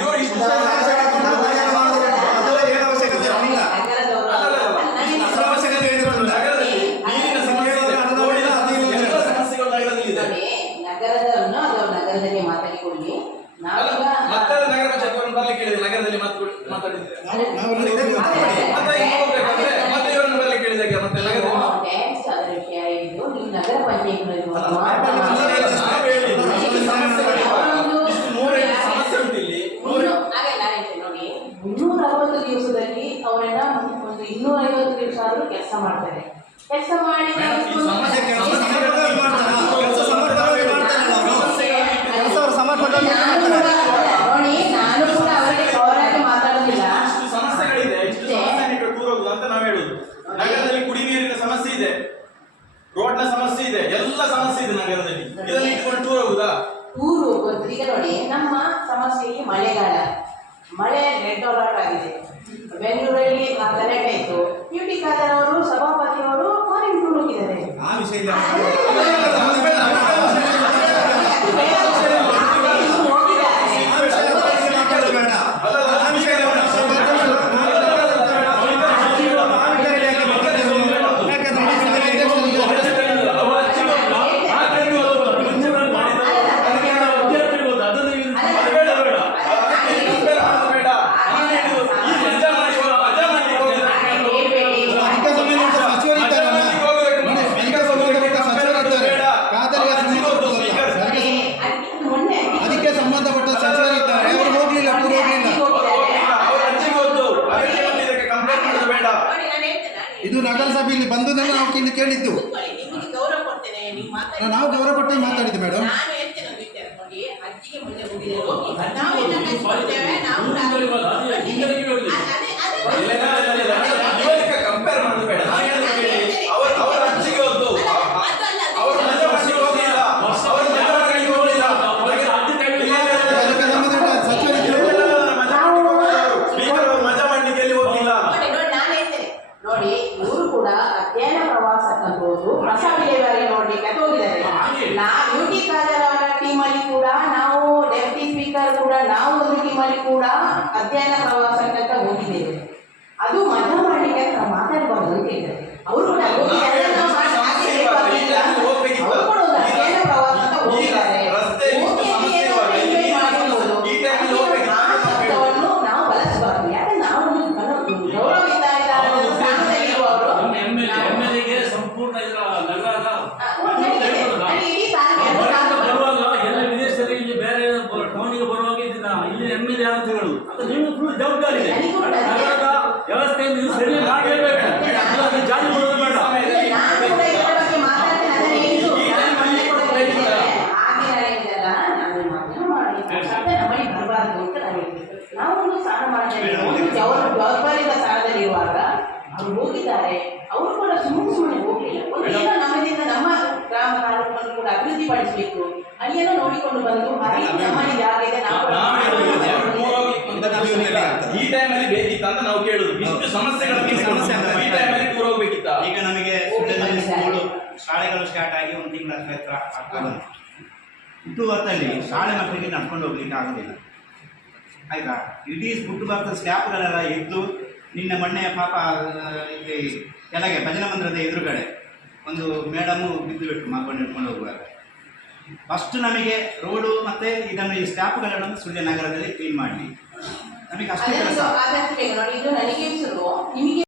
ಇವರು ಇಷ್ಟು ನಗರ ಹೇಳ್ಕೊಂಡು ದಿವಸದಲ್ಲಿ ಅವರೆಲ್ಲ ಒಂದು ಇನ್ನೂರ ಐವತ್ತು ದಿವಸ ಆದರೂ ಕೆಲಸ ಮಾಡ್ತಾರೆ. ಕೆಲಸ ಮಾಡಿ. ನೋಡಿ ನಾನು ಕೂಡ ಅವರಿಗೆ ಪವರಾಗಿ ಮಾತಾಡೋದಿಲ್ಲ. ನಗರದಲ್ಲಿ ಕುಡಿ ನೀರಿನ ಸಮಸ್ಯೆ ಇದೆ. ರೋಡ್ನ ಸಮಸ್ಯೆ ಇದೆ. ಎಲ್ಲ ಸಮಸ್ಯೆ ಇದೆ ನಗರದಲ್ಲಿ. ಇದನ್ನು ಇಟ್ಕೊಂಡು ಟೂರ್ ಹೋಗುದಾ? ನೋಡಿ ನಮ್ಮ ಸಮಸ್ಯೆಗೆ ಮಳೆಗಾಲ. ಮಳೆ ರೆಡ್ ಅಲರ್ಟ್ ಆಗಿದೆ ಬೆಂಗಳೂರಲ್ಲಿ ಆ ಗಲಾಟೆ ಆಯಿತು ಯುಟಿ ಖಾದರ್ ಅವರು ಸಭಾಪತಿ ಅವರು ಫಾರಿನ್ ಟೂರ್ ಹೋಗಿದ್ದಾರೆ ಆ ವಿಷಯ ಇಲ್ಲ. ಆ ವಿಷಯ ಬಗ್ಗೆ ಮಾತಾಡೋದು ಬೇಡ. ಆ ವಿಷಯ ಇಲ್ಲ ಬೇಡ. ಆ ವಿಷಯ ಯಾಕೆ ಮಾತಾಡ್ತಿರೋದು? ಯಾಕಂದ್ರೆ ಈ ವಿಷಯದಲ್ಲಿ ಅಧ್ಯಕ್ಷರು ಅದಕ್ಕೆ ಸಂಬಂಧಪಟ್ಟ ಸಚಿವರು ಇದ್ದಾರಲ್ಲ? ನೋಡಿ, ಅದಕ್ಕೆ ಸಂಬಂಧಪಟ್ಟ ಸಚಿವರು ಇದ್ದಾರೆ. ಖಾದರ್ಗೆ ಸಂಬಂಧಪಟ್ಟದಲ್ಲ. ಅದಕ್ಕೆ ಮೊನ್ನೆ ಅದಕ್ಕೆ ಸಂಬಂಧಪಟ್ಟ ಸಚಿವರು ಇದ್ದಾರೆ ಅವರು ಹೋಗ್ಲಿಲ್ಲ ಟೂರ್ ಹೋಗ್ಲಿಲ್ಲ ನೋಡಿ, ನಾನು ಹೇಳ್ತೇನೆ, ನಾನು ಇದು ನಗರಸಭೆಯಲ್ಲಿ ಬಂದುದನ್ನು ನಾವು ಇಲ್ಲಿ ಕೇಳಿದ್ದು. ಕೂತ್ಕೊಳ್ಳಿ, ಗೌರವ ಕೊಡ್ತೇನೆ ನೀವು ಗೌರವ ಕೊಟ್ಟು ಮಾತಾಡಿದ್ದು ಮೇಡಮ್ ಅಜ್ಜಿಗೆ ಮುಂದೆ ಹೋಗಿದ್ದೇವೆ ನಾವು ಅದೇ ಅದೇ ಕಂಪೇರ್ ಮಾಡೋದು ಬೇಡ ನಾನು ಹೇಳೋದು ಕೇಳಿ. ಅವ್ರ ಅವರ ಅಜ್ಜಿಗೆ ಹೋದ್ದು ಅವ್ರ ಮಜಾ ಮಾಡ್ಲಿಕ್ಕೆ ಹೋಗ್ಲಿಲ್ಲ ಅವ್ರ ಮಜಾ ಮಾಡ್ಲಿಕ್ಕೆ ಹೋಗ್ಲಿಲ್ಲ ಅದಕ್ಕೆ ಸಂಬಂಧಪಟ್ಟ ಸಚಿವರು ಇದ್ರು. ಮಜಾ ಮಾಡ್ಲಿಕ್ಕೆ ಹೋಗ್ಲಿಲ್ಲ ಅವರು. ಸ್ಪೀಕರ್ ಅವರು ಮಜಾ ಮಾಡ್ಲಿಕ್ಕೆ ಎಲ್ಲಿ ಹೋಗ್ಲಿಲ್ಲ ನೋಡಿ ನೋಡಿ ನಾನು ಹೇಳ್ತೇನೆ ನೋಡಿ ಇವರು ಕೂಡ ಅಧ್ಯಯನ ಹೋದ್ರು ಹೊಸ ವಿಲೇವಾರಿ ನೋಡ್ಲಿಕ್ಕೆ ಹೋಗಿದ್ದಾರೆ. ನಾವು ಯುಟಿ ಕಾಜರ್ ಅವರ ಟೀಮಲ್ಲಿ ಕೂಡ ನಾವು ಡೆಪ್ಟಿ ಸ್ಪೀಕರ್ ಕೂಡ ನಾವು ಒಂದು ಟೀಮಲ್ಲಿ ಕೂಡ ಅಧ್ಯಯನ ಪ್ರವಾಸಕ್ಕೆ ಹೋಗಿದ್ದೇವೆ. ಅದು ಮಜಾ ಮಾಡ್ಲಿಕ್ಕೆ ಅಂತ ಮಾತಾಡಬಾರ್ದು ಅಂತ ಹೇಳಿದ್ದಾರೆ ಅವರು ಕೂಡ ಅದು ನೀವು ಫುಲ್ ಜವಾಬ್ದಾರಿ ಇದೆ. ಅದೇ. ವ್ಯವಸ್ಥೆಯನ್ನು ನೀವು ಸರಿ ಮಾಡಲೇಬೇಕು ಅದು ಜಾರಿ ಮಾಡೋದು ಬೇಡ. ಒಂದು ಅವರು ಹೋಗಿದ್ದಾರೆ. ಅವರು ಕೂಡ ಸುಮ್ಮನೆ ಸುಮ್ಮನೆ ಹೋಗಲಿಲ್ಲ. ಒಂದು ಏನೋ ನಮ್ಮದಿಂದ ನಮ್ಮ ಗ್ರಾಮ ತಾಲೂಕನ್ನು ಕೂಡ ಅಭಿವೃದ್ಧಿ ಪಡಿಸಬೇಕು ಅಲ್ಲೇನೋ ನೋಡಿಕೊಂಡು ಬಂದು ಮರಿ ನಮ್ಮಲ್ಲಿ ಜಾಗ ಇದೆ ನಾವು ಕೂಡ ಟೈಮ್ ಅಲ್ಲಿ ಬೇಕಿತ್ತು ಅಂತ. ಇದನ್ನ ಇಲ್ಲ. ಆಗ್ತದೆ. ಈ ಟೈಮಲ್ಲಿ ಬೇಕಿತ್ತ ಅಂತ ನಾವು ಕೇಳುದು. ಇಷ್ಟು ಸಮಸ್ಯೆಗಳು ಸಮಸ್ಯೆ ಅಂತ ಈ ಟೈಮಲ್ಲಿ ದೂರ ಹೋಗ್ಬೇಕಿತ್ತ? ಈಗ ನಮಗೆ ಶಾಲೆಗಳು ಸ್ಟಾರ್ಟ್ ಆಗಿ ಒಂದು ತಿಂಗಳ ಹತ್ರ ಆಗ್ತಾ ಬಂತು ಹುಟ್ಟು ಹೊತ್ತಲ್ಲಿ ಶಾಲೆ ಮಕ್ಕಳಿಗೆ ನಡ್ಕೊಂಡು ಹೋಗ್ಲಿಕ್ಕೆ ಆಗೋದಿಲ್ಲ. ಆಯ್ತಾ? ಇಡೀ ಭಕ್ತ ಸ್ಟ್ಯಾಪ್ಗಳೆಲ್ಲ ಎದ್ದು ನಿನ್ನ ಮೊನ್ನೆ ಪಾಪ ಇಲ್ಲಿ ಕೆಳಗೆ ಭಜನ ಮಂದಿರದ ಎದುರುಗಡೆ ಒಂದು ಮೇಡಮು ಬಿದ್ದು ಬಿಟ್ಟು ಮಕ್ಕಳು ಹಿಡ್ಕೊಂಡು ಹೋಗುವಾಗ. ಫಸ್ಟ್ ನಮಗೆ ರೋಡು ಮತ್ತೆ ಇದನ್ನು ಈ ಸ್ಟ್ಯಾಪ್ಗಳನ್ನು ಸುಳ್ಯ ನಗರದಲ್ಲಿ ಕ್ಲೀನ್ ಮಾಡಲಿ ನಮಗೆ ಅಷ್ಟೇ ಅದನ್ನು ಕೆಲಸ